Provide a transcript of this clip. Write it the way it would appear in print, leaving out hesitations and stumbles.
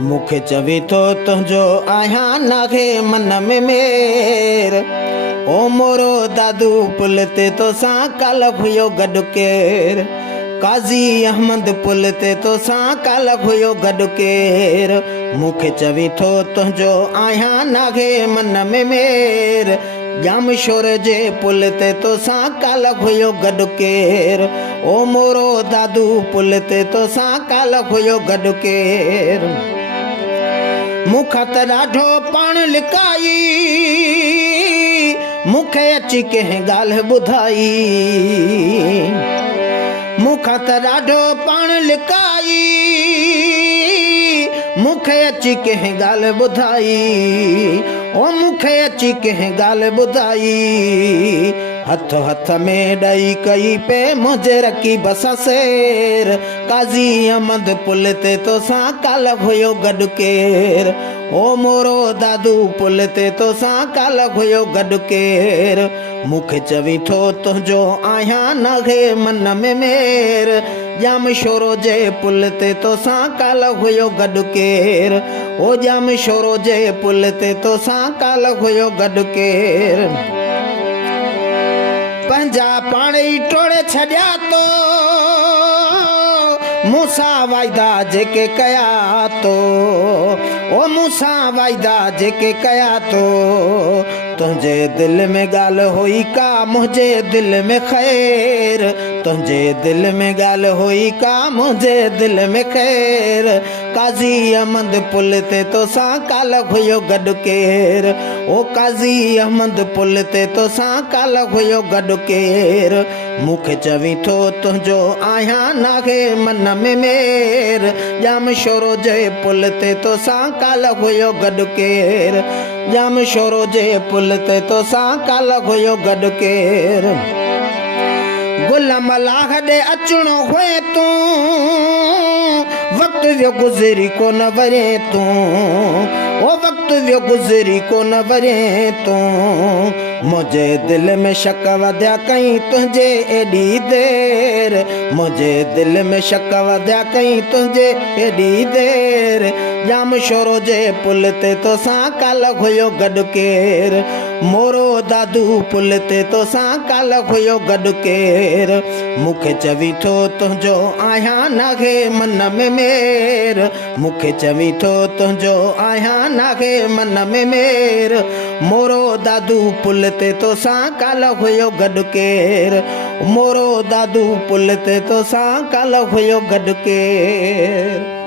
मुखे चवी तो तुझो आया नागे मन में मेर ओ मोरो दादू पुलते तो सा काल हुयो गडुकेर काजी अहमद पुलते तो सा काल हुयो गडुकेर मुखे चवी तो तुझो आया नागे मन में मेर जाम शोर जे पुलते तो सा काल हुयो गडुकेर ओ मोरो दादू पुलते तो सा काल हुयो गडुकेर मुखा त ॾाढो पाण लिकाई मुखे अची कंहिं ॻाल्हि ॿुधाई मुखा त ॾाढो पाण लिकाई मुखे अची कंहिं ॻाल्हि ॿुधाई ओ मुखे अची कंहिं ॻाल्हि ॿुधाई हथ हथ में ॾई कई पे मुझे रखी बसा शेर काजी अहमद पुलते तो सा काल हुयो गडुकेर ओ मोरो दादू पुलते तो सा काल हुयो गडुकेर मुखे चवी थो तुझो आया नागे मन में मेर जाम शोरो जे पुलते तो सा काल हुयो गडुकेर ओ जाम शोरो जे पुलते तो सा काल हुयो गडुकेर पंजा पाणी टोड़े छॾिया तो मूंसा वाइदा जेके कया तो ओ मूंसा वाइदा जेके कया तो तुंहिंजे दिल में ॻाल्हि हुई का मुंहिंजे दिल में ख़ैर तुंहिंजे दिल में ॻाल्हि हुई का मुंहिंजे दिल में ख़ैर काजी अहमद पुलते तो सा काल हुयो गडुकेर ओ काजी अहमद पुलते तो सा काल हुयो गडुकेर मुखे चवी थो तुझो आया नागे मन में मेर जाम शोरो जे पुलते तो सा काल हुयो गडुकेर जाम शोरो जे पुलते तो सा काल हुयो गडुकेर गुलाम लाह ॾे अचणो हुए तूं वक्त वियो गुज़री कोन वरे तूं ओ वक्त वियो गुज़री कोन वरे तूं मुझे दिल में शक वधिया कई तुझे एडी देर मुझे दिल में शक वधिया कई तुझे एडी देर जाम शोरो जे पुलते तो सा काल हुयो गडुकेर मोरो दादू पुलते तो सा काल हुयो गडुकेर मुखे चवी थो तुझो आया नागे मन में मेर मुखे चवी थो तुझो आया नागे मन में मेर मोरो दादू पुलते तो सा काल हुयो गडुकेर मोरो दादू पुलते तो सा काल हुयो गडुकेर।